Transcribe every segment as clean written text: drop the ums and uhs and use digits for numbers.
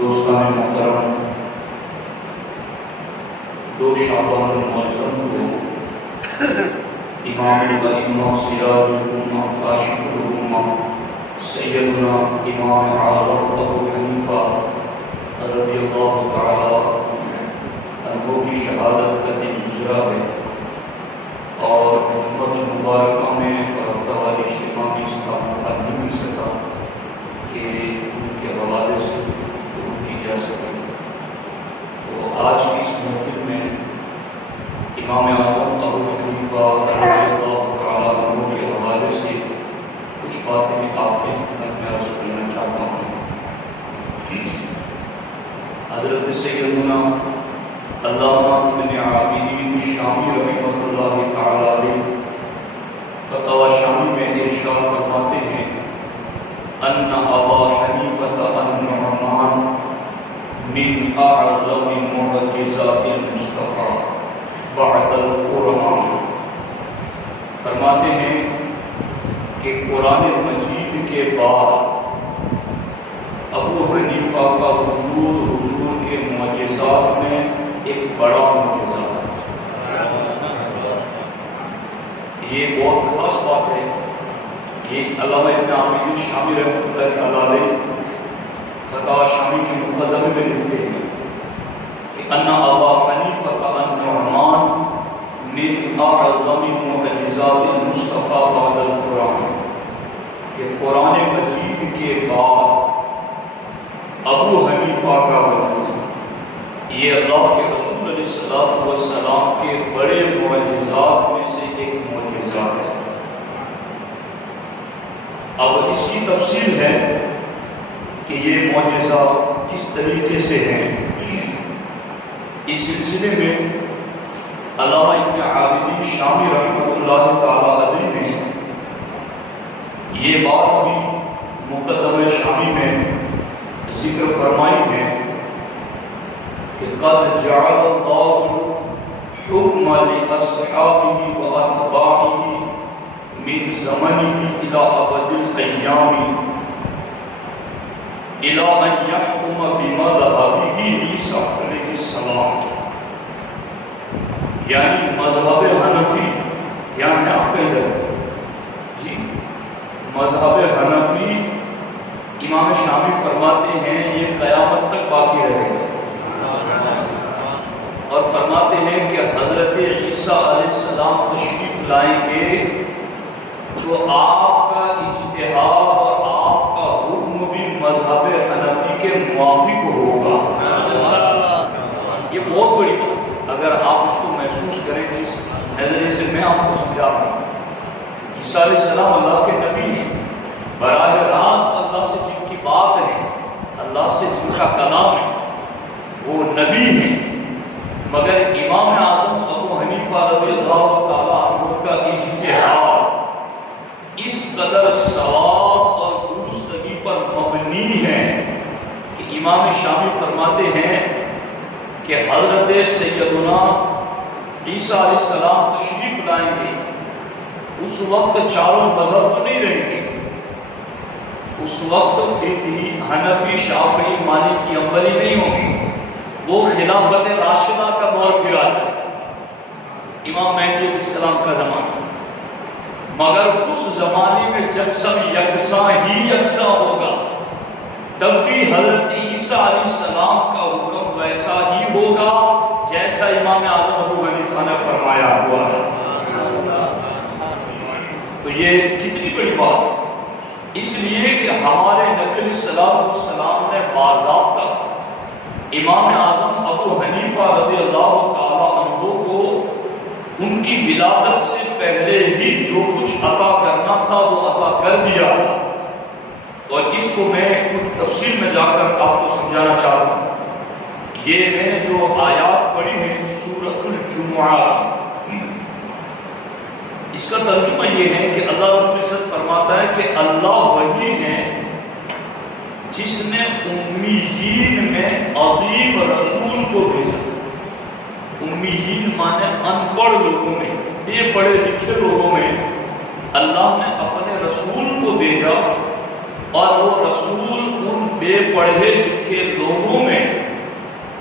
دوستان محترم، 2 شعبان المعظم کو امام الائمہ سراج الامہ کاشف الامہ سیدنا امام اعظم ابو حنیفہ رضی اللہ تعالی عنہ کی شہادت کا دن گزرا ہے، اور جمعۃ المبارکہ میں اور ہفتہ واری اجتماع میں اس کا موقع نہیں مل سکا کہ ان کے حوالے سے کچھ گفتگو کی جا سکے۔ تو آج کی اس محفل میں امام اعظم ابو حنیفہ رضی اللہ تعالی عنہ کے حوالے سے کچھ باتیں آپ کے خدمت میں عرض کرنا چاہتا ہوں۔ حضرت سیدنا علامہ ابن عابدین شامی رحمۃ اللہ تعالی علیہ فتاوی شامی میں ارشاد فرماتے ہیں ان ابا حنیفہ النعمان من اعظم معجزات المصطفیٰ بعد القرآن، فرماتے ہیں کہ قرآن مجید کے بعد ابو حنیفہ کا وجود حضور کے معجزات میں ایک بڑا معجزہ ہے۔ یہ بہت خاص بات ہے۔ یہ علامہ ابن عابدین شامی رحمۃ اللہ علیہ فتاوی شامی کے مقدمے میں لکھتے ہیں کہ ان ابا حنیفہ النعمان من اعظم معجزات المصطفیٰ بعد القرآن، کہ قرآن مجید کے بعد ابو حنیفہ کا وجود یہ اللہ کے رسول علیہ السلام کے بڑے معجزات میں سے ایک معجزہ ہے۔ اب اس کی تفصیل ہے کہ یہ معجزہ کس طریقے سے ہے۔ اس سلسلے میں علامہ ابن عابدین شامی رحمۃ اللہ تعالی علیہ نے یہ بات بھی مقدمہ شامی میں ذکر فرمائی ہے کہ قد جعل اللہ حکم لاصحابہ واتباعہ من زمنہ الی ابد الایام الی ان یحکم بمذہبہ عیسیٰ علیہ السلام، یعنی مذہب حنفی، یعنی آپ کہہ رہے جی مذہب حنفی امام شامی فرماتے ہیں یہ قیامت تک باقی رہے گا، اور فرماتے ہیں کہ حضرت عیسیٰ علیہ السلام تشریف لائیں گے تو آپ کا اجتہاد اور آپ کا حکم بھی مذہب حنفی کے موافق ہوگا۔ یہ بہت بڑی بات ہے، اگر آپ اس کو محسوس کریں جس نظریے سے میں آپ کو سمجھا رہا ہوں۔ عیسیٰ علیہ السلام اللہ کے نبی ہیں، براہ راست اللہ سے جن کی بات ہے، اللہ سے جن کا کلام ہے، وہ نبی ہیں، مگر امام اعظم ابو حنیفہ رضی اللہ تعالیٰ عنہ کا اجتہاد اس قدر ثواب اور درستگی پر مبنی ہے کہ امام شامی فرماتے ہیں کہ حضرت سیدنا عیسیٰ علیہ السلام تشریف لائیں گے، اس وقت چاروں مذہب تو نہیں رہیں گے، اس وقت فقہی حنفی شافعی مالکی حنبلی نہیں ہوں گے، وہ خلافت راشدہ کا دور پھرا ہے، امام مہدی علیہ السلام کا زمانہ، مگر اس زمانے میں جب سب یکساں ہی یکساں ہوگا تب بھی حضرت عیسیٰ علیہ السلام کا حکم ویسا ہی ہوگا جیسا امام اعظم ابو حنیفہ نے فرمایا ہوا ہے۔ تو یہ کتنی بڑی بات ہے، اس لیے کہ ہمارے نبی علیہ السلام نے باضابطہ امام اعظم ابو حنیفہ رضی اللہ تعالیٰ عنہ کو ان کی ولادت سے پہلے ہی جو کچھ عطا کرنا تھا وہ عطا کر دیا، اور اس کو میں کچھ تفصیل میں جا کر آپ کو سمجھانا چاہتا ہوں۔ یہ میں نے جو آیات پڑھی ہیں سورۃ الجمعہ، اس کا ترجمہ یہ ہے کہ اللہ رب العزت فرماتا ہے کہ اللہ وہی ہے جس نے امیین میں عظیم رسول کو بھیجا۔ امیین مانے ان پڑھ لوگوں میں، بے پڑھے لکھے لوگوں میں اللہ نے اپنے رسول کو بھیجا، اور وہ رسول ان بے بے پڑھے لکھے لوگوں میں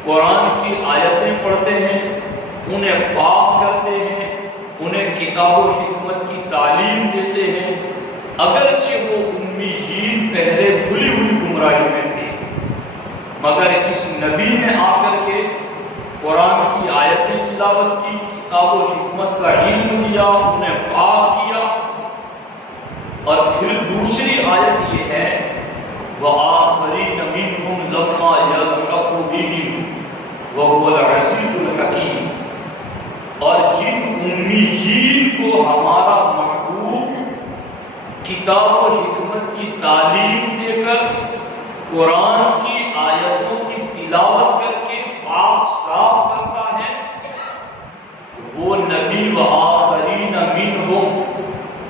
قرآن کی آیتیں پڑھتے ہیں، انہیں پاک کرتے ہیں، انہیں کتاب و حکمت کی تعلیم دیتے ہیں، اگرچہ وہ امیین پہلے بھلی ہوئی گمراہی میں تھے، مگر اس نبی نے آ کر کے قرآن کی آیتیں تلاوت کی، کتاب و حکمت کا علم دیا، انہیں پاک کیا۔ اور پھر دوسری آیت یہ ہے وَآخَرِينَ مِنْهُمْ لَمَّا يَلْحَقُ بِهِمْ وَهُوَ الْعَزِيزُ الْحَكِيمُ، اور جن امیین کو ہمارا محبوب کتاب و حکمت کی تعلیم دے کر قرآن کی آیتوں کی تلاوت کر کے پاک صاف کرتا ہے، وہ نبی وآخرین منہم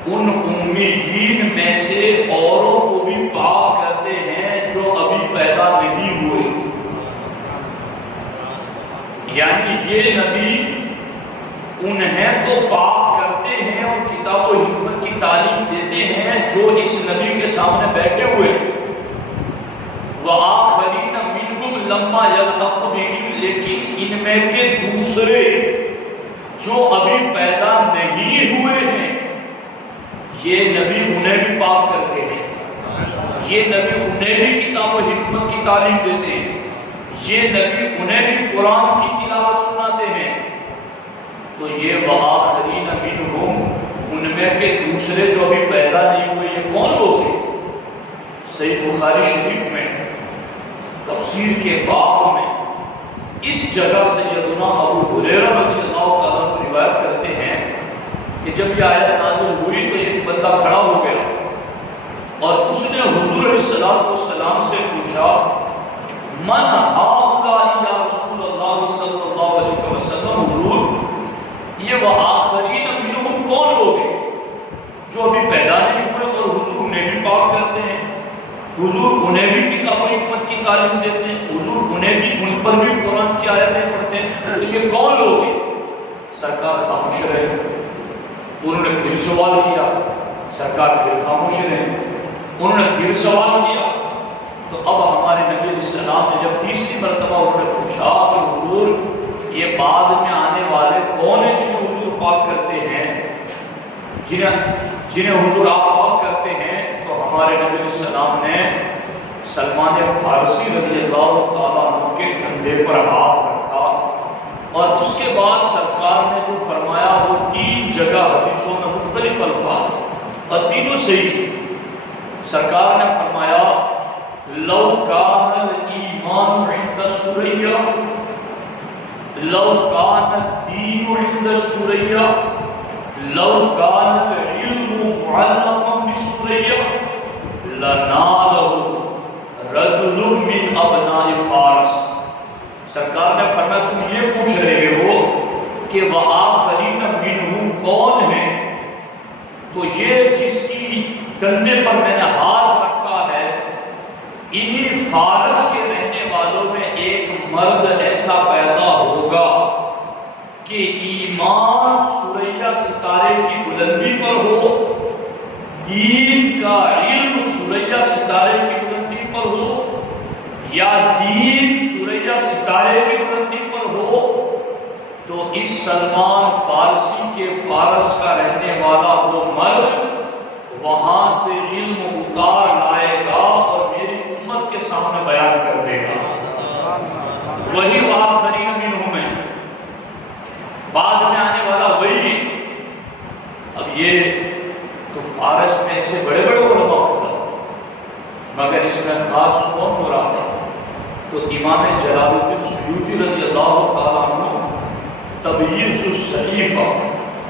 ان امیین میں سے اوروں کو بھی پاک کرتے ہیں جو ابھی پیدا نہیں ہوئے، یعنی یہ نبی انہیں تو پاک کرتے ہیں اور کتاب و حکمت کی تعلیم دیتے ہیں جو اس نبی کے سامنے بیٹھے ہوئے، وآخرین منہم لما یلحق بہم، لیکن ان میں کے دوسرے جو ابھی پیدا نہیں ہوئے ہیں یہ نبی انہیں بھی پاک کرتے ہیں، یہ نبی انہیں بھی کتاب و حکمت کی تعلیم دیتے ہیں، یہ نبی انہیں بھی قرآن کی تلاوت سناتے ہیں۔ تو یہ وآخرین منہم ان میں کے دوسرے جو ابھی پیدا نہیں ہوئے یہ کون لوگ ہیں؟ صحیح بخاری شریف میں تفسیر کے باب میں اس جگہ سیدنا ابو ہریرہ رضی اللہ تعالیٰ عنہ روایت کرتے ہیں کہ جب یہ آیت نازل ہوئی تو ایک بندہ کھڑا ہو گیا اور اس نے حضور علیہ السلام سے پوچھا من ہؤلاء یا رسول اللہ صلی اللہ علیہ وسلم، حضور یہ وآخرین منہم کون لوگ ہیں جو ابھی پیدا نہیں ہوئے اور حضور انہیں بھی پاک کرتے ہیں، حضور انہیں بھی کتاب و حکمت کی تعلیم دیتے ہیں، حضور انہیں بھی ان پر بھی قرآن کی آیتیں پڑھتے ہیں، تو یہ کون لوگ ہیں؟ سرکار خاموش رہے، انہوں نے پھر سوال کیا، سرکار پھر خاموش رہے، انہوں نے پھر سوال کیا، تو اب ہمارے نبی علیہ السلام نے جب تیسری مرتبہ انہوں نے پوچھا کہ حضور یہ بعد میں آنے والے کون ہیں جنہیں حضور پاک کرتے ہیں، جنہیں حضور آپ پاک کرتے ہیں، تو ہمارے نبی علیہ السلام نے سلمان فارسی رضی اللہ تعالیٰ عنہ کے کندھے پر ہاتھ رکھا اور اس کے بعد سرکار نے جو فرمایا وہ 3 جگہ حدیثوں میں مختلف الفاظ اور تینوں صحیح۔ سرکار نے فرمایا لو کان الایمان عند السریہ، لو کان الدین عند السریہ، لو کان العلم معلقا بالسریہ لنالہ رجل من ابناء فارس۔ سرکار نے فرمایا تم یہ پوچھ رہے ہو کہ وآخرین منہم کون ہیں، تو یہ جس کی کندھے پر میں نے ہاتھ رکھا ہے انہی فارس کے رہنے والوں میں ایک مرد ایسا پیدا ہوگا کہ ایمان سریہ ستارے کی بلندی پر ہو، دین کا علم سریہ ستارے کی بلندی پر ہو، یا دین سریہ ستارے کی بلندی پر ہو، تو اس سلمان فارسی کے فارس کا رہنے والا وہ مرد وہاں سے علم اتار لائے گا اور میری امت کے سامنے بیان کر دے گا، وہی وآخرین منہم ہے، بعد میں آنے والا وہی۔ اب یہ تو فارس میں ایسے بڑے بڑے علماء ہوتا مگر اس میں خاص کون مراد ہے؟ تو امام جلال الدین سیوطی رضی اللہ تعالیٰ عنہ تبییض الصحیفہ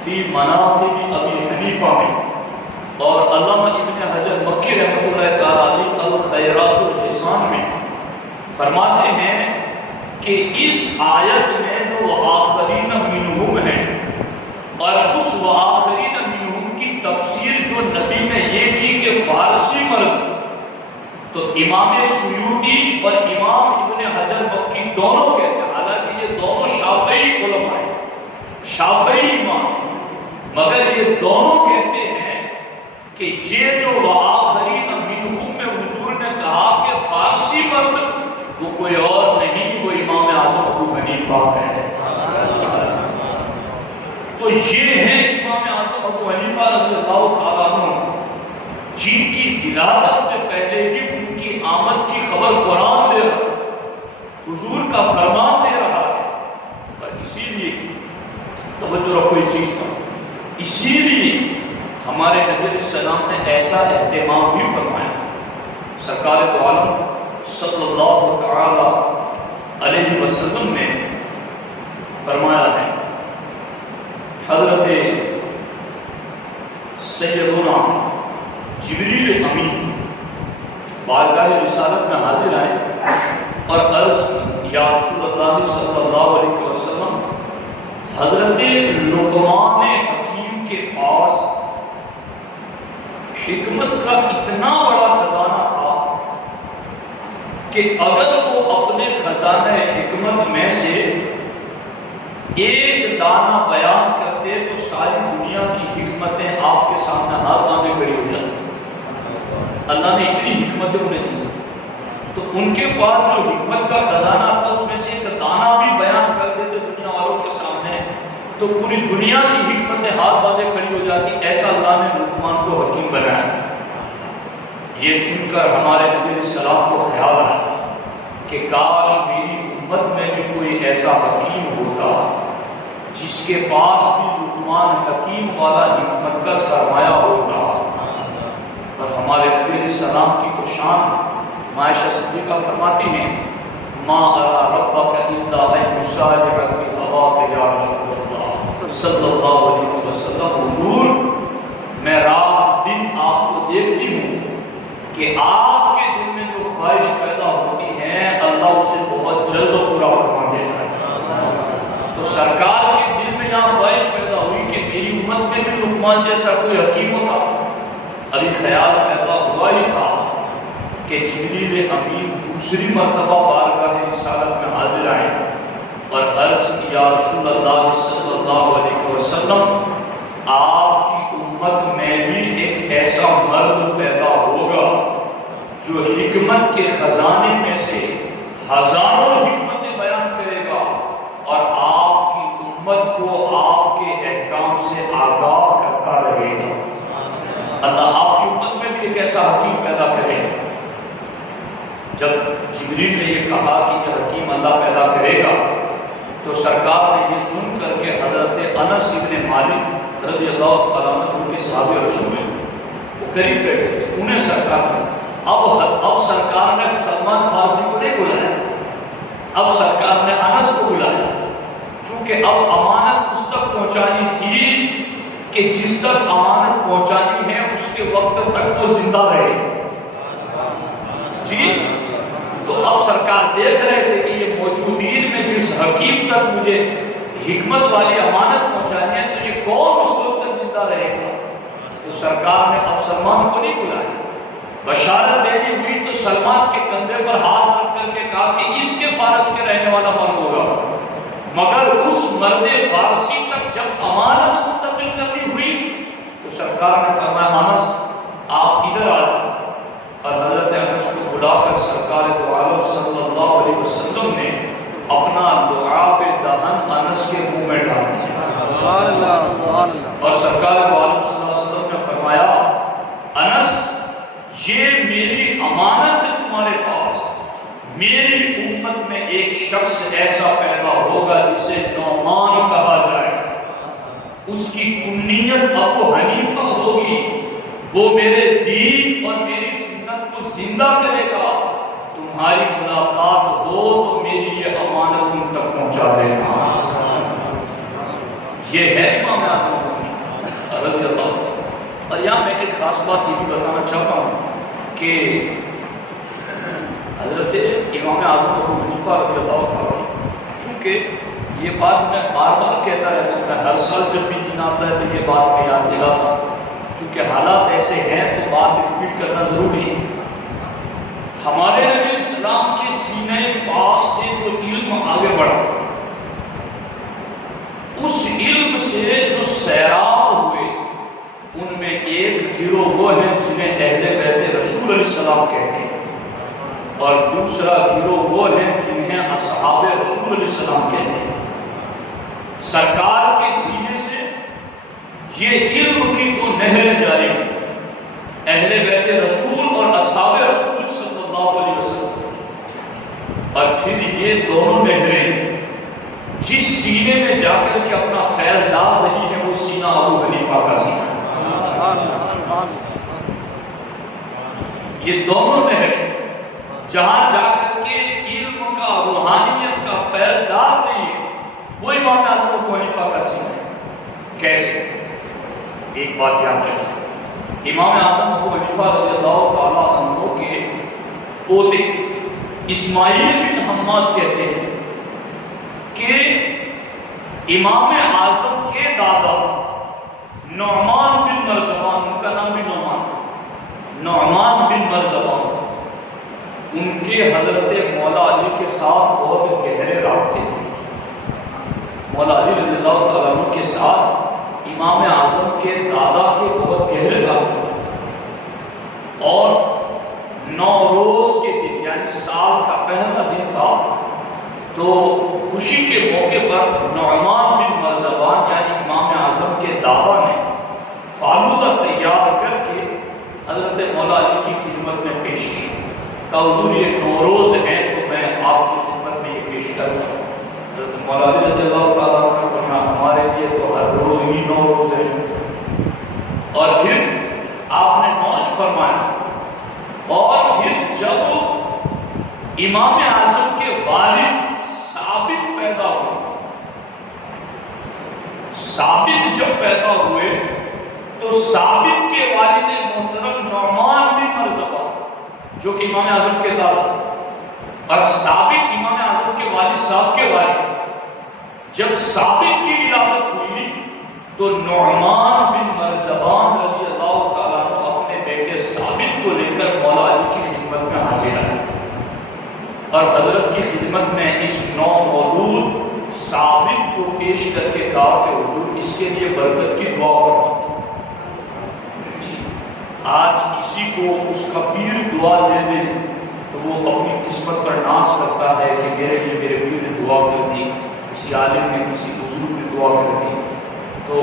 فی مناقب ابی حنیفہ میں اور علامہ ابن حجر مکی رحمۃ اللہ تعالی الخیرات الحسان میں فرماتے ہیں کہ اس آیت میں جو آخرین منہم ہیں اور اس آخرین منہم کی تفسیر جو نبی نے یہ کی کہ فارسی مرد، تو امام سیوطی اور امام ابن حجر مکی دونوں کہتے ہیں، حالانکہ یہ دونوں شافعی علماء ہیں، شافعی امام، مگر یہ دونوں کہتے ہیں کہ یہ جو وآخرین منہم میں حضور نے کہا کہ فارسی وہ کوئی اور نہیں، وہ امام اعظم ابو حنیفہ ہے۔ تو یہ ہے امام اعظم ابو حنیفہ رضی اللہ تعالیٰ عنہ، جن کی ولادت سے پہلے بھی ان کی آمد کی خبر قرآن دے رہا، حضور کا فرمان دے رہا ہے۔ اور اسی لیے توجہ رکھو اس چیز پر، اسی لیے ہمارے نبی علیہ السلام نے ایسا اہتمام بھی فرمایا۔ سرکار دو عالم صلی اللہ تعالی علیہ وسلم نے فرمایا ہے، حضرت سیدنا جبریل امین بارگاہ رسالت میں حاضر آئے اور عرض کی، یا رسول اللہ صلی اللہ علیہ وسلم، حضرت لقمان حکیم کے پاس حکمت کا اتنا بڑا خزانہ تھا کہ اگر وہ اپنے خزانہ حکمت میں سے ایک دانہ بیان کرتے تو ساری دنیا کی حکمتیں آپ کے سامنے ہاتھ باندھے کھڑی ہو جاتی۔ اللہ نے اتنی حکمتیں انہیں دی، تو ان کے پاس جو حکمت کا خزانہ تھا اس میں سے ایک دانہ بھی بیان کر دیتے دنیا والوں کے سامنے تو پوری دنیا کی حکمتیں ہاتھ باندھے کھڑی ہو جاتی۔ ایسا اللہ نے لقمان کو حکیم بنایا۔ یہ سن کر ہمارے نبی علیہ السلام کو خیال آیا کہ کاش میری امت میں بھی کوئی ایسا حکیم ہوتا جس کے پاس بھی لقمان حکیم والا حکمت کا سرمایہ ہوتا۔ اور ہمارے نبی علیہ السلام کی تو شان عائشہ صدیقہ فرماتی ہیں، ما ارا ربک الا ان یسارع فی ہواک یا رسول اللہ صلی اللہ علیہ وسلم، حضور میں رات دن آپ کو دیکھتی ہوں کہ آپ کے دل میں جو خواہش پیدا ہوتی ہے اللہ اسے بہت جلد پورا فرما دیتا ہے۔ تو سرکار کے دل میں یہاں خواہش پیدا ہوئی کہ میری امت میں بھی لقمان جیسا کوئی حکیم ہوتا۔ ابھی خیال پیدا ہوا ہی تھا کہ جبریل امین دوسری مرتبہ بارگاہ رسالت میں حاضر آئے اور عرض کی، یا رسول اللہ صلی اللہ علیہ وسلم، آپ کی امت میں بھی ایک ایسا مرد پیدا ہوگا جو حکمت کے خزانے میں سے ہزاروں حکمتیں بیان کرے گا اور آپ کی امت کو آپ کے احکام سے آگاہ کرتا رہے گا۔ اللہ آپ کی امت میں بھی ایک ایسا حکیم پیدا کرے گا۔ جب جبریل نے یہ کہا کہ یہ حکیم اللہ پیدا کرے گا تو سرکار نے یہ سن کر کے حضرت انس بن مالک رضی اللہ تعالیٰ عنہ جو کہ صحابہ رسول ہیں وہ قریب بیٹھے تھے، انہیں سرکار نے اب سرکار نے سلمان فارسی کو نہیں بلایا، اب سرکار نے انس کو بلایا، چونکہ اب امانت اس تک پہنچانی تھی کہ جس تک امانت پہنچانی ہے اس کے وقت تک وہ زندہ رہے۔ جی تو اب سرکار دیکھ رہے تھے کہ یہ موجودین میں جس حکیم تک مجھے حکمت والی امانت پہنچانی ہے تو یہ کون اس وقت تک زندہ رہے گا؟ تو سرکار نے اب سلمان کو نہیں بلایا، بشارت دینی ہوئی تو سلمان کے کندھے پر ہاتھ رکھ کر کے کہا کہ اس کے فارس کے رہنے والا مرد ہوگا، مگر اس مرد فارسی تک جب امانت منتقل کرنی ہوئی تو سرکار نے فرمایا، انس آپ ادھر آ جائیں، اور حضرت انس کو بلا کر سرکار دو عالم صلی اللہ علیہ وسلم نے اپنا لعاب دہن انس کے منہ میں ڈال دیا۔ سبحان اللہ سبحان اللہ۔ اور سرکار دو عالم صلی اللہ علیہ وسلم نے فرمایا، انس یہ میری امانت ہے تمہارے پاس، میری امت میں ایک شخص ایسا پیدا ہوگا جسے نعمان کہا جائے، اس کی کنیت ابو حنیفہ ہوگی، وہ میرے دین اور میری سنت کو زندہ کرے گا، تمہاری ملاقات ہو تو میری یہ امانت ان تک پہنچا دینا۔ یہ ہے امام اعظم رضی اللہ۔ اور یہاں میں ایک خاص بات یہ بھی بتانا چاہتا ہوں کہ حضرت امام اعظم ابو حنیفہ رضی اللہ عنہ، چونکہ یہ بات میں بار بار کہتا رہتا ہوں، میں ہر سال جب بھی دن آتا ہے تو یہ بات میں یاد دلاتا ہوں، چونکہ حالات ایسے ہیں تو بات ریپیٹ کرنا ضروری ہے۔ ہمارے نبی اسلام کے سینے پاک سے جو علم آگے بڑھا، اس علم سے جو سیراب ہوئے ان میں ایک گروہ وہ ہے جنہیں اہل بیت رسول علیہ السلام کہتے ہیں۔ اور دوسرا گروہ وہ ہیں جنہیں اصحاب رسول علیہ السلام کہتے ہیں۔ سرکار کے سینے سے یہ علم کی تو نہریں جاری ہیں، اہل بیت رسول اور اصحاب رسول صلی اللہ علیہ وسلم، اور پھر یہ دونوں نہریں جس سینے میں جا کر کے اپنا فیض ڈال رہی ہے وہ سینہ ابو حنیفہ کا سینہ۔ یہ دونوں نہریں جہاں جا کر کے علم کا روحانیت کا فیض ڈال رہی ہے وہ امام اعظم ابو حنیفہ کا سینہ ہے۔ کیسے؟ ایک بات یاد رکھیں، امام اعظم ابو حنیفہ رضی اللہ تعالیٰ عنہ کے پوتے اسماعیل بن حماد کہتے ہیں کہ امام اعظم کے دادا نعمان بن مرزبان، ان کا نام بھی نعمان بن مرزبان، ان کے حضرت مولا علی کے ساتھ بہت گہرے رابطے تھے۔ مولا علی رضی اللہ تعالیٰ عنہ کے ساتھ امام اعظم کے دادا کے بہت گہرے رابطے تھے، اور نوروز کے دن یعنی سال کا پہلا دن تھا تو خوشی کے موقع پر نعمان بن مرزبان یعنی امام اعظم کے دادا نے فالودہ تیار کر کے حضرت مولا علی کی خدمت میں پیش کی۔ کہ حضور یہ نوروز ہے تو میں آپ کی خدمت میں یہ پیش کروں۔ حضرت مولا علی رضی اللہ تعالیٰ عنہ نے فرمایا ہمارے لیے تو ہر روز ہی نوروز ہے، اور پھر آپ نے نوش فرمایا، اور پھر جب امام اعظم کے والد ثابت پیدا ہوئے، ثابت جب پیدا ہوئے تو ثابت کے والد محترم نعمان بن مرزبان جو کہ امام اعظم کے دادا، اور ثابت امام اعظم کے والد صاحب کے والد، جب ثابت کی ولادت ہوئی تو نعمان بن مرزبان رضی اللہ تعالیٰ عنہ اپنے بیٹے ثابت کو لے کر مولا علی کی خدمت میں حاضر آئے، اور حضرت کی خدمت میں اس نو مولود ثابت کو پیش کر کے کہا کہ حضور اس کے لیے برکت کی دعا کرو۔ آج کسی کو اس کا پیر دعا دے دے تو وہ اپنی قسمت پر ناز کرتا ہے کہ میرے لیے میرے پیر نے دعا کر دی، کسی عالم نے کسی بزرگ نے دعا کر دی۔ تو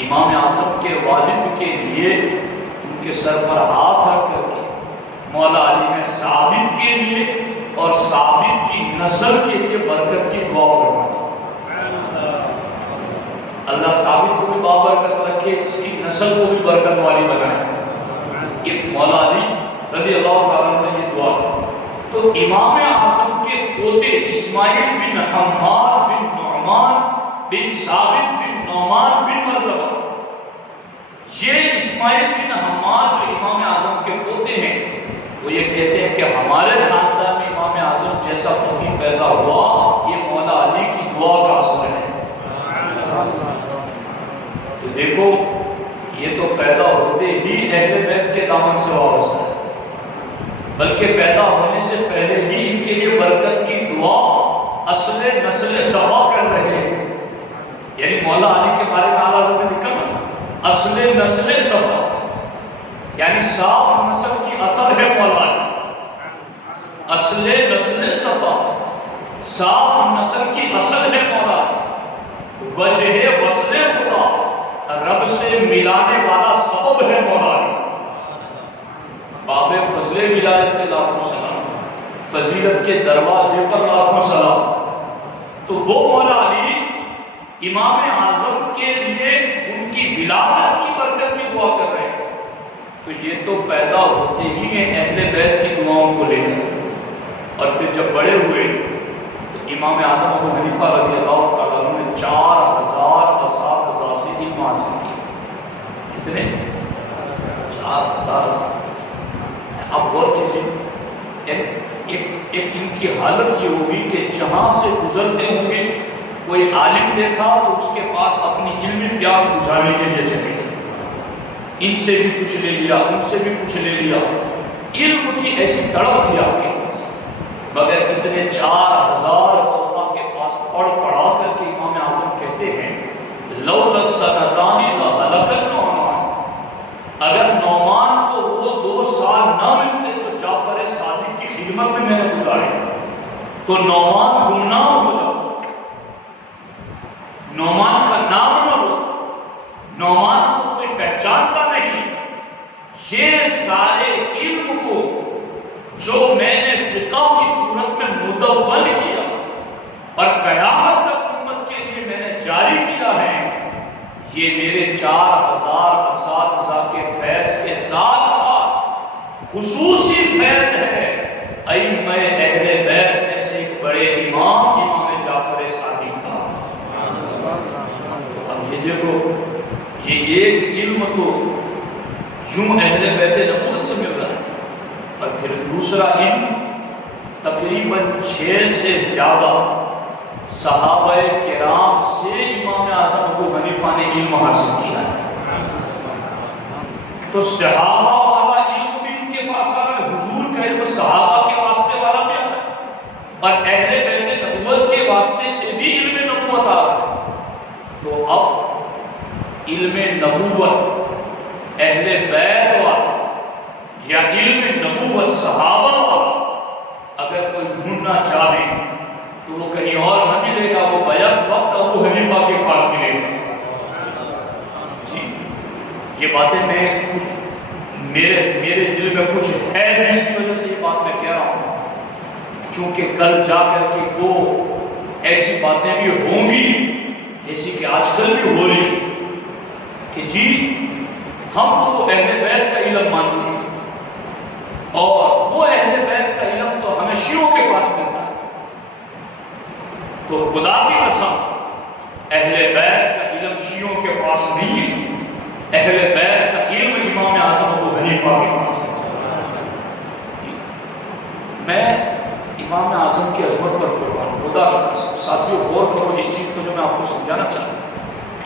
امام اعظم کے والد کے لیے ان کے سر پر ہاتھ رکھ کر کے مولا علی نے ثابت کے لیے اور ثابت کی نسل کے لیے برکت کی دعا فرمائی۔ اللہ ثابت کو بھی بابرکت رکھے، اس کی نسل کو بھی برکت والی بنائے۔ یہ مولا علی رضی اللہ تعالیٰ عنہ نے یہ دعا کی۔ تو امام اعظم کے پوتے اسماعیل بن حماد بن نعمان بن ثابت بن نعمان بن مرزبان، یہ اسماعیل بن حماد جو امام اعظم کے پوتے ہیں وہ یہ کہتے ہیں کہ ہمارے خاندان میں امام اعظم جیسا پوتی پیدا ہوا یہ مولا علی کی دعا کا اثر ہے۔ تو دیکھو یہ تو پیدا ہوتے ہی اہل بیت کے دامن سے وابستہ ہے، بلکہ پیدا ہونے سے پہلے ہی ان کے لیے برکت کی دعا اصل نسل صفا کر رہے ہیں۔ یعنی مولا علی کے بارے میں اعلیٰ حضرت نے لکھا اصل نسل صفا، یعنی صاف نسل کی اصل ہے مولا علی، اصل نسل صفا، صاف نسل کی اصل ہے مولا علی، وجہ وصل خدا، رب سے ملانے والا سبب ہے مولا علی، باب فضل ولایت کے لاکھوں سلام، فضیلت کے دروازے پر لاکھوں سلام۔ تو وہ مولا علی امام اعظم کے لیے ان کی ولادت کی برکت کی دعا کر رہے ہیں۔ تو یہ تو پیدا ہوتے ہی ہیں اہل بیت کی دعاؤں کو لے کر، اور پھر جب بڑے ہوئے تو امام اعظم ابو حنیفہ رضی اللہ تعالیٰ عنہ نے 4000 اساتذہ سے علم حاصل کیا۔ کتنے؟ 4000۔ اب غور کیجیے، ایک ان کی حالت یہ ہوگی کہ جہاں سے گزرتے ہوں گے کوئی عالم دیکھا تو اس کے پاس اپنی علمی پیاس بجھانے کے لیے چلے، ان سے بھی کچھ لے لیا، ان سے بھی کچھ لے لیا، علم کی ایسی تڑپ تھی آپ کے پاس۔ مگر اتنے 4000 علماء کے پاس پڑھ پڑھا کر کے امام اعظم کہتے ہیں لولا السنتان لہلک النعمان، اگر نعمان کو وہ 2 سال نہ ملتے تو جعفر صادق خدمت میں نے گزارے تو نعمان گمنام ہو جاتا، نعمان کا نام نہ ہو، نعمان کو کوئی پہچانتا نہیں۔ یہ سارے علم کو جو میں نے فقہ کی صورت میں مدون کیا اور قیامت تک امت کے لیے میں نے جاری کیا ہے، یہ میرے 4000 اساتذہ کے فیض کے ساتھ ساتھ خصوصی فیض ہے ائمہ اہل بیت میں سے ایک بڑے امام امام جعفر صادق کا۔ اب یہ دیکھو، یہ ایک علم تو یوں اہل بیت نبوت سے مل رہا ہے، اور پھر دوسرا علم تقریباً 6 سے زیادہ صحابہ کرام سے امام اعظم ابو حنیفہ نے علم حاصل کیا ہے۔ تو صحابہ والا علم بھی ان کے پاس آ رہا ہے، حضور کا علم صحابہ کے واسطے والا بھی آ رہا ہے، اور اہل بیت نبوت کے واسطے سے بھی علم نبوت آ رہا ہے۔ تو اب علم نبوت اہل بیت والا یا علم نبوت صحابہ والا اگر کوئی ڈھونڈنا چاہے تو وہ کہیں اور نہ ملے گا، وہ بیک وقت ابو حنیفہ کے پاس ملے گا۔ جی یہ باتیں میں کچھ میرے دل میں کچھ ہے جس کی وجہ سے یہ بات میں کہہ رہا ہوں، چونکہ کل جا کر کے وہ ایسی باتیں بھی ہوں گی جیسی کہ آج کل بھی ہو رہی کہ جی ہم تو اہل بیت کا علم مانتے ہیں اور وہ اہل بیت کا علم تو ہمیں شیعوں کے پاس ملتا ہے۔ تو خدا کی قسم اہل بیت کا علم شیعوں کے پاس نہیں ہے، اہل بیت کا علم امام اعظم ابو حنیفہ کے پاس ہے۔ میں امام اعظم کی عظمت پر قربان، خدا کی قسم ساتھیوں غور کرو اس چیز کو جو میں آپ کو سمجھانا چاہتا ہوں۔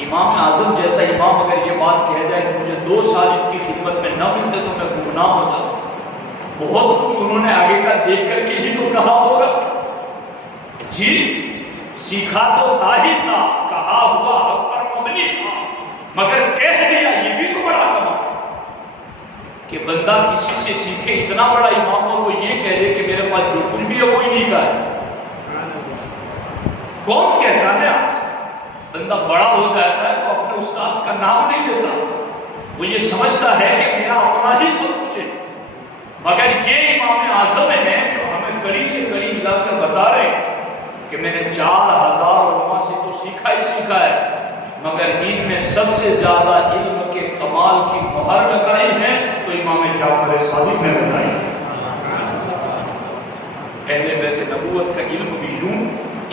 امام اعظم جیسا امام اگر یہ بات کہہ جائے کہ مجھے 2 سال ان کی خدمت میں نہ ملتے تو میں گمنام ہو جاتا، بہت کچھ انہوں نے آگے کا دیکھ کر کے ہی تو کہا ہوگا۔ جی سیکھا تو تھا ہی تھا، کہا ہوا حق پر مبنی تھا، مگر کہہ دیا یہ بھی تو بڑا کمال ہے کہ بندہ کسی سے سیکھے۔ اتنا بڑا امام ہو وہ یہ کہہ دے کہ میرے پاس جو کچھ بھی ہے وہی نہیں کا ہے۔ کون کہتا ہے؟ بندہ بڑا ہو جاتا ہے تو اپنے استاذ کا نام نہیں لیتا، وہ یہ سمجھتا ہے کہ میرا اپنا ہی سب کچھ ہے۔ مگر یہ امام اعظم ہے جو ہمیں قریب سے قریب لا کر بتا رہے ہیں کہ میں نے 4000 علماء سے تو سیکھا ہی سیکھا ہے، مگر ان میں سب سے زیادہ علم کے کمال کی مہر لگائی ہے تو امام جعفر صادق نے لگائی ہے۔ اہل بیت نبوت کا علم بھی یوں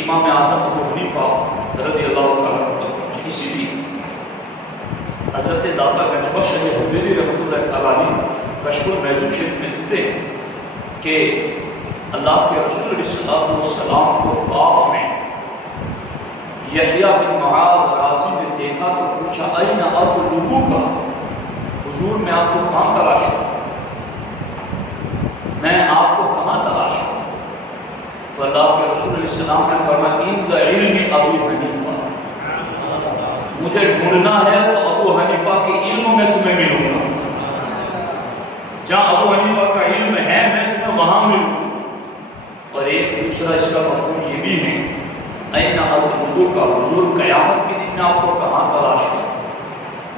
امام اعظم ابو حنیفہ رضی اللہ تعالیٰ عنہ، اسی لیے حضرت داتا گنج بخش علی حویلی رحمۃ اللہ تعالیٰ علیہ کشف المحجوب شریف میں لکھتے ہیں کہ اللہ کے رسول علیہ السلام کو خواب میں یحییٰ بن معاذ رازی نے دیکھا تو پوچھا این اطلبک، حضور میں آپ کو کہاں تلاش کروں، میں آپ کو کہاں تلاش کروں؟ تو اللہ کے رسول علیہ السلام نے فرمایا عند علم ابی حنیفہ، مجھے ڈھونڈنا ہے تو ابو حنیفہ کے علم میں تمہیں ملوں گا، جہاں ابو حنیفہ کا علم ہے میں تمہیں وہاں ملوں۔ اور ایک دوسرا اس کا مفہوم یہ بھی ہے این اطلبک کا، حضور قیامت کے دن میں آپ کو کہاں تلاش کروں؟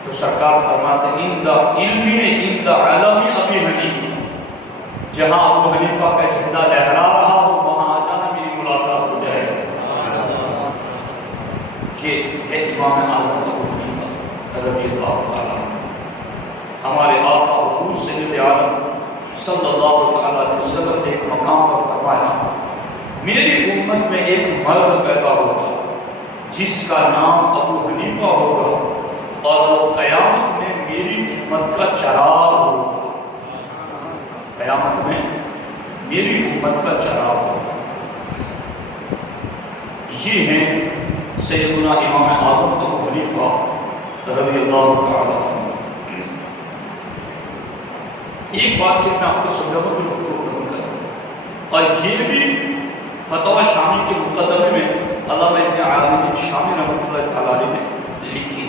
تو سرکار فرماتے عند علم عند علم ابی حنیفہ، جہاں ابو حنیفہ کا جھنڈا لہرا رہا ہو وہاں آ جانا، میری ملاقات ہو جائے۔ یہ ہے امام اعظم ابو حنیفہ رضی اللہ تعالیٰ عنہ۔ ہمارے آقا حضور سید عالم صلی اللہ علیہ وسلم نے ایک مقام پر فرمایا میری امت میں ایک مرد پیدا ہوگا جس کا نام ابو حنیفہ ہوگا اور وہ قیامت میں میری امت کا چراغ ہوگا، قیامت میں میری امت کا چراغ ہوگا۔ یہ ہیں سیدنا امام اعظم ابو حنیفہ رضی اللہ تعالیٰ عنہ۔ ایک بات سے میں آپ کو سمجھاؤں کہ گفتگو ختم کروں، اور یہ بھی فتویٰ شامی کے مقدمے میں علامہ ابن عالم شامی رحمۃ اللہ تعالیٰ علیہ نے لکھی۔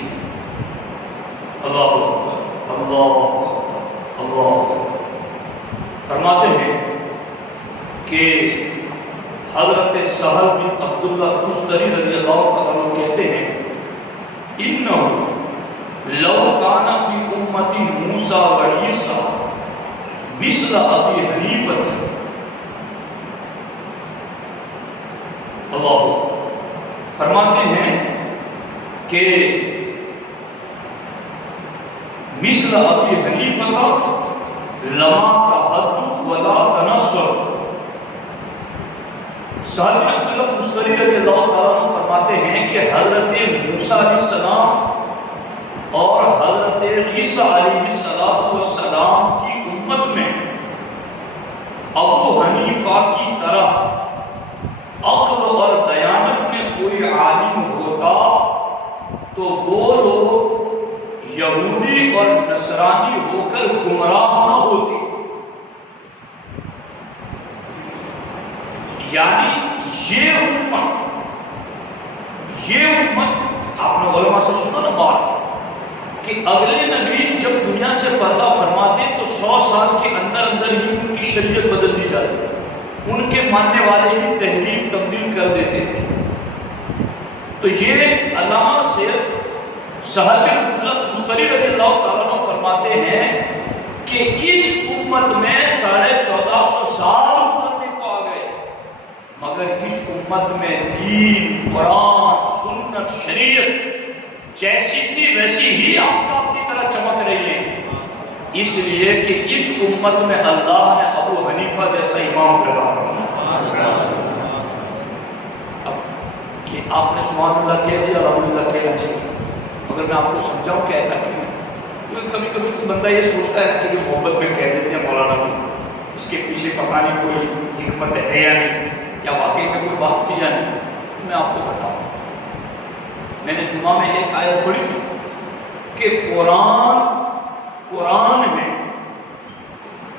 اللہ اکبر اللہ اکبر اللہ اکبر۔ فرماتے ہیں کہ حضرت سہل بن عبداللہ تستری رضی اللہ عنہ کہتے ہیں انہو لو کان فی امتی موسیٰ و عیسیٰ مثل ابی حنیفہ اللہ فرماتے ہیں کہ مثل ابی حنیفہ لما تحدث ولا تنصر. سہل بن عبداللہ تستری رضی اللہ عنہ فرماتے ہیں کہ حضرت موسیٰ علیہ السلام اور حضرت عیسیٰ علیہ السلام کی امت میں ابو حنیفہ کی طرح عقل اور دیانت میں کوئی عالم ہوتا تو وہ لوگ یہودی اور نصرانی ہو کر گمراہ نہ ہوتے. یعنی یہ امت آپ نے علماء سے سنا نا بات کہ اگلے نبی جب دنیا سے پردہ فرماتے تو 100 سال کے اندر ہی ان کی شریعت بدل دی جاتی تھی. ان کے ماننے والے ہی تحریف تبدیل کر دیتے تھے. تو یہ علامہ سہل بن عبداللہ تستری رضی اللہ تعالیٰ عنہ فرماتے ہیں کہ اس امت میں 1450 سال گزرنے کو آ گئے مگر اس امت میں دین، قرآن، سنت، شریعت جیسی تھی ویسی ہی آفتاب کی طرح چمک رہی ہے. اس لیے کہ اس امت میں اللہ نے ابو حنیفہ جیسا امام لگا. اب یہ آپ نے سبحان اللہ کہہ دیا الحمدللہ کہنا چاہیے مگر میں آپ کو سمجھاؤں کہ ایسا کیوں ہے. کیونکہ کبھی کبھی بندہ یہ سوچتا ہے کہ محبت میں کہہ دیتے ہیں مولانا کو اس کے پیچھے پتہ نہیں کوئی حکمت ہے یا نہیں یا واقعی میں کوئی بات تھی یا نہیں. میں آپ کو بتاؤں میں نے جمعہ میں ایک آیت پڑھی تھی کہ قرآن ہے،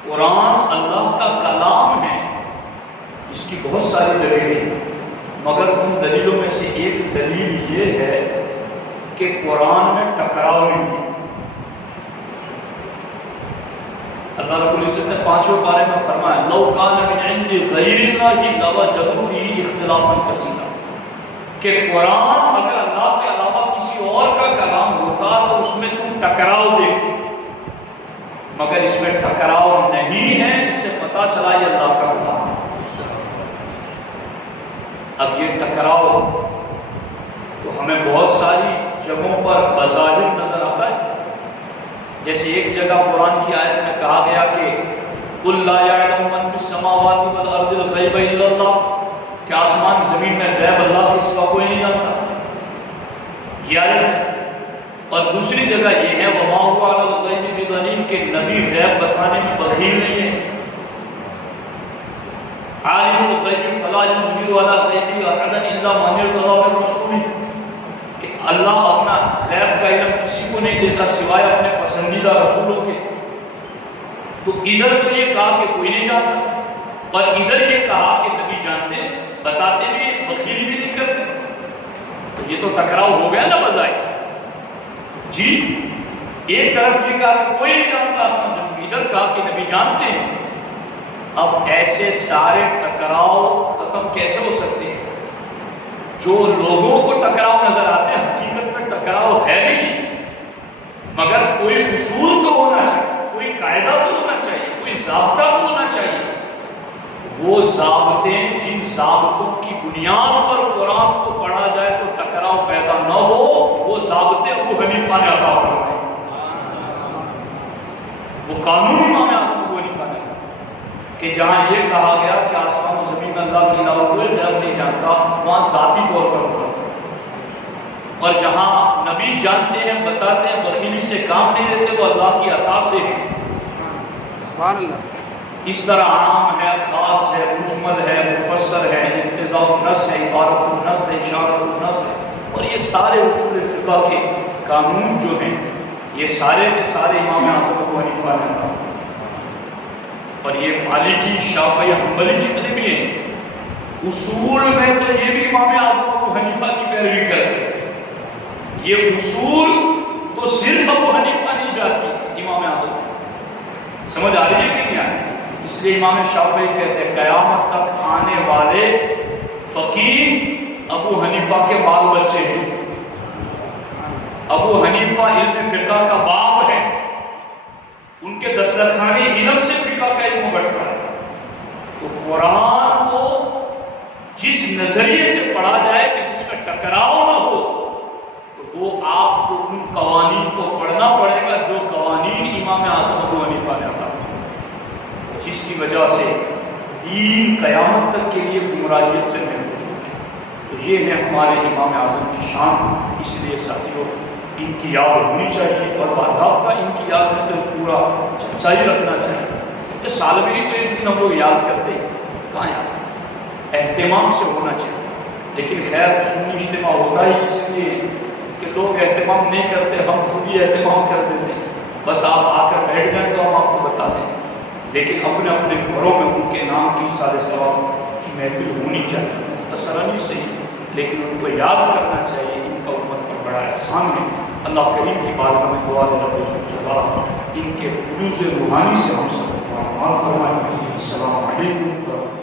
قرآن اللہ کا کلام ہے. اس کی بہت ساری دلیلیں ہیں مگر ان دلیلوں میں سے ایک دلیل یہ ہے کہ قرآن میں ٹکراؤ نہیں ہے. اللہ رب العزت نے 5ویں پارے میں فرمایا لو کان من عند غیر اللہ لوجدوا فیہ اختلافا کثیرا کہ قرآن اگر اللہ کے علاوہ کسی اور کا کلام ہوتا تو اس میں تم ٹکراؤ دیکھتے مگر اس میں ٹکراؤ نہیں ہے. اس سے پتہ چلا یہ اللہ کا کلام ہے. اب یہ ٹکراؤ تو ہمیں بہت ساری جگہوں پر بظاہر نظر آتا ہے. جیسے ایک جگہ قرآن کی آیت میں کہا گیا کہ قُلْ لَا يَعْلَمُ مَنْ فِي السَّمَاوَاتِ وَالْأَرْضِ الْغَيْبَ إِلَّا اللَّهُ کہ آسمان زمین میں غیب اللہ کے سوا کوئی نہیں جانتا. یہ آیت ہے. اور دوسری جگہ یہ ہے وَمَا هُوَ عَلَى الْغَيْبِ بِضَنِينٍ کہ نبی غیب بتانے میں بخیل نہیں ہے. عَالِمُ الْغَيْبِ فَلَا يُظْهِرُ عَلَى غَيْبِهِ أَحَدًا إِلَّا مَنِ ارْتَضَىٰ مِن رَّسُولٍ کہ اللہ اپنا غیب کا علم کسی کو نہیں دیتا سوائے اپنے پسندیدہ رسولوں کے. تو ادھر تو یہ کہا کہ کوئی نہیں جانتا اور ادھر یہ کہا کہ نبی جانتے بتاتے بھی بخیلی بھی نہیں کرتے. تو یہ تو ٹکراؤ ہو گیا نا بظاہر. جی ایک طرف یہ کہا کہ کوئی نہیں جانتا آسمان زمین، ادھر کہا کہ نبی جانتے ہیں. اب ایسے سارے ٹکراؤ ختم کیسے ہو سکتے ہیں؟ جو لوگوں کو ٹکراؤ نظر آتے ہیں حقیقت میں ٹکراؤ ہے نہیں مگر کوئی اصول تو ہونا چاہیے، کوئی قاعدہ تو ہونا چاہیے، کوئی ضابطہ تو ہونا چاہیے. وہ ضابطے جن ضابطوں کی بنیاد پر قرآن کو پڑھا جائے تو ٹکراؤ پیدا نہ ہو وہ ضابطے ابو حنیفہ نے عطا فرمائے. وہ قانون امام اعظم ابو حنیفہ نے کہ جہاں یہ کہا گیا کہ آسمان و زمین اللہ کے علاوہ کوئی غیب نہیں جانتا وہاں ذاتی طور پر پڑھا. اور جہاں نبی جانتے ہیں بتاتے ہیں بخیلی سے کام نہیں لیتے وہ اللہ کی عطا سے ہے. سبحان اللہ. اس طرح عام ہے، خاص ہے، مجمل ہے، مفسر ہے، انتزاع النص ہے، عبارت النص ہے، اشارت النص ہے. اور یہ سارے اصول فقہ کے قانون جو ہیں یہ سارے کے سارے امام اعظم ابو حنیفہ نے کہا. اور یہ مالکی، شافعی، حنبلی جتنے بھی ہیں اصول میں تو یہ بھی امام اعظم ابو حنیفہ کی پیروی کرتے ہیں. یہ اصول تو صرف ابو حنیفہ نہیں جاتی امام اعظم. سمجھ آ رہی ہے کہ کیا ہے؟ اس لیے امام شافعی کہتے ہیں قیامت تک آنے والے فقیر ابو حنیفہ کے بال بچے ہیں. ابو حنیفہ علم فقہ کا باب ہے، ان کے دسترخوانی علم سے فقہ کا علم بڑھتا ہے. تو قرآن کو جس نظریے سے پڑھا جائے کہ جس میں ٹکراؤ نہ ہو، تو وہ آپ کو ان قوانین کو پڑھنا پڑے گا جو قوانین امام اعظم ابو حنیفہ نے عطا کیے، جس کی وجہ سے دین قیامت تک کے لیے گمراہیت سے محفوظ ہو گئے. تو یہ ہے ہمارے امام اعظم کی شان. اس لیے ساتھیوں ان کی یاد ہونی چاہیے، اور باضابطہ ان کی یاد میں تو پورا جلسہ ہی رکھنا چاہیے. کیونکہ سال میں ہی تو ایک دن ہم لوگ یاد کرتے ہیں، کہاں یاد؟ اہتمام سے ہونا چاہیے. لیکن خیر سنی اجتماع ہوتا ہی اس لیے کہ لوگ اہتمام نہیں کرتے، ہم خود ہی اہتمام کر دیتے ہیں. بس آپ آ کر بیٹھ جائیں تو ہم آپ کو بتا دیں. لیکن اپنے اپنے گھروں میں ان کے نام کی سارے ثواب کی محفل ہونی چاہیے، مختصراً صحیح، لیکن ان کو یاد کرنا چاہیے. ان کا امت پر بڑا احسان ہے. اللہ کریم کی بارگاہ میں دعا دینا ان کے فیوز روحانی سے ہم سب کو معاف فرمائے. السلام علیکم.